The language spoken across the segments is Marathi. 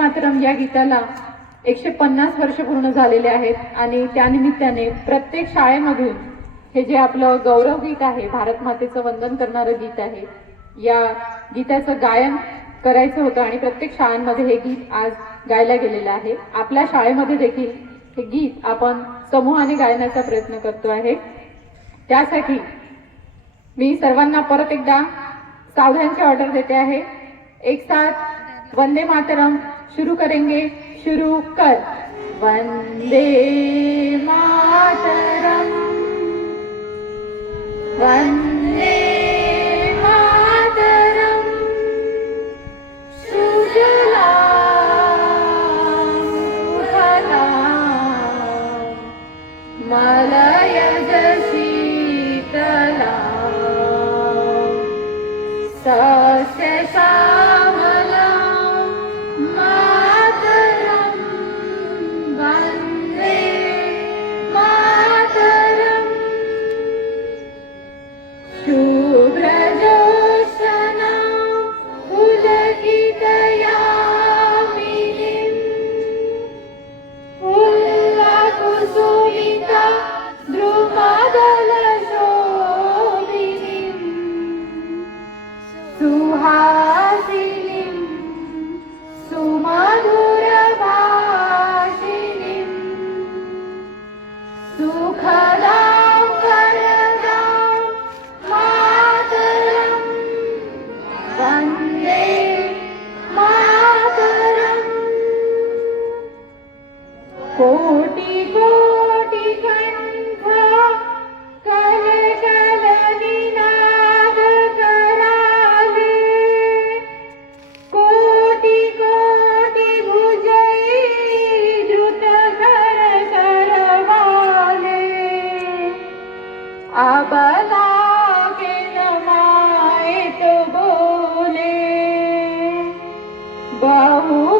मातरम या गीताला 150 वर्ष पूर्ण झालेले आहेत आणि त्यानिमित्ताने प्रत्येक शाळेमधून हे जे आपलं गौरव गीत आहे, भारत मातेचं वंदन करणारं गीत आहे, या गीताचं गायन करायचं होतं आणि प्रत्येक शाळांमध्ये हे गीत आज गायला गेलेलं आहे. आपल्या शाळेमध्ये देखील हे गीत आपण समूहाने गायनाचा प्रयत्न करतो आहे. त्यासाठी मी सर्वांना परत एकदा सावधानची ऑर्डर देते आहे. एक साथ वंदे मातरम शुरू करेंगे. शुरू कर. वंदे मातरम, वंदे मातरम, सुजलां सुफलां मलयज शीतलां सस्य श्यामलां मातरं वन्दे मातरं. शुभ्रजोत्स्ना पुलकितयामिनीं फुल्लकुसुमिता द्रुमदलशोभिनीं सुहासिनीं सुमधुरभाषिणीं सुखदां वरदां मातरं वन्दे मातरम्. कोटि कोटि कंठ कलकल निनाद कराले, कोटि कोटि भुजै द्रुत कर करवाले, अबला के नमायत बोले, बहुबलधारिणीं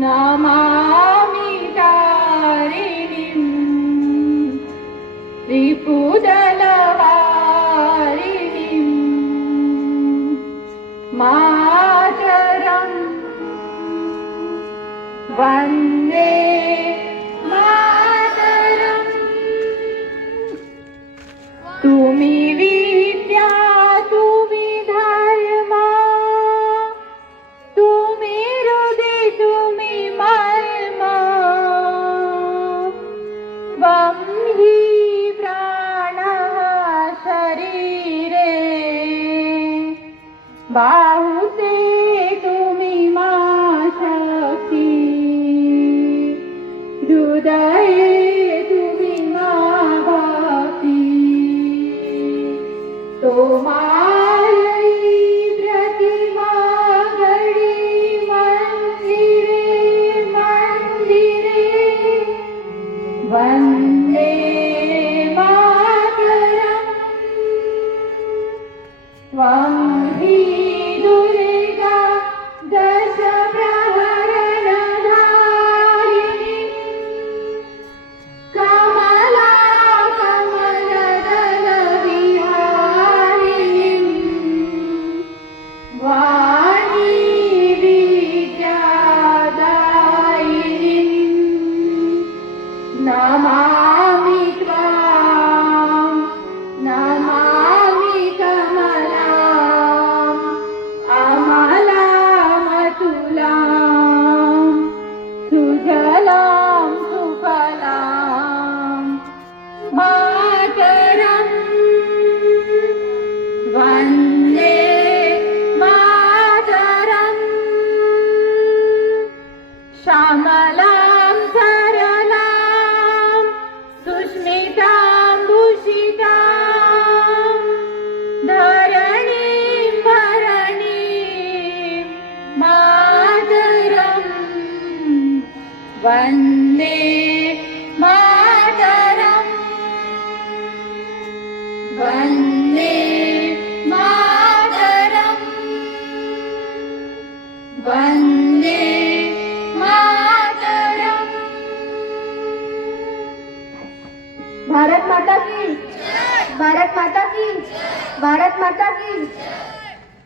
नमामि तारिणीं रिपुदलवारिणीं मातरं वन्दे मातरं. तुम्ही विद्या, तुम्ही धर्म, तुम्ही हृदय, तुम्ही मर्म, त्वं हि प्राणः शरीरे, बाहुते तुम्ही मा शक्ती, हृदये तुम्ही मा भक्ती, तो मायी प्रतिमा घडी मंदिरे मंदिरे, वंदे मातरम. त्वं हि दुर्गा दश प्रहरणधारिणी, कमला कमलदल विहारिणी, वाणी विद्यादायिनी, नमामि त्वां, नमामि कमलाम्, अमलामतुलां, सुजलां सुफलां मातरं वन्दे मातरम्. श्यामलां सरलां सुस्मितां भूषितां धरणीं भरणीं मातरं वन्दे मातरं वन्दे मातरं वन्दे मातरं. भारत माता की, भारत माता की, भारत माता की.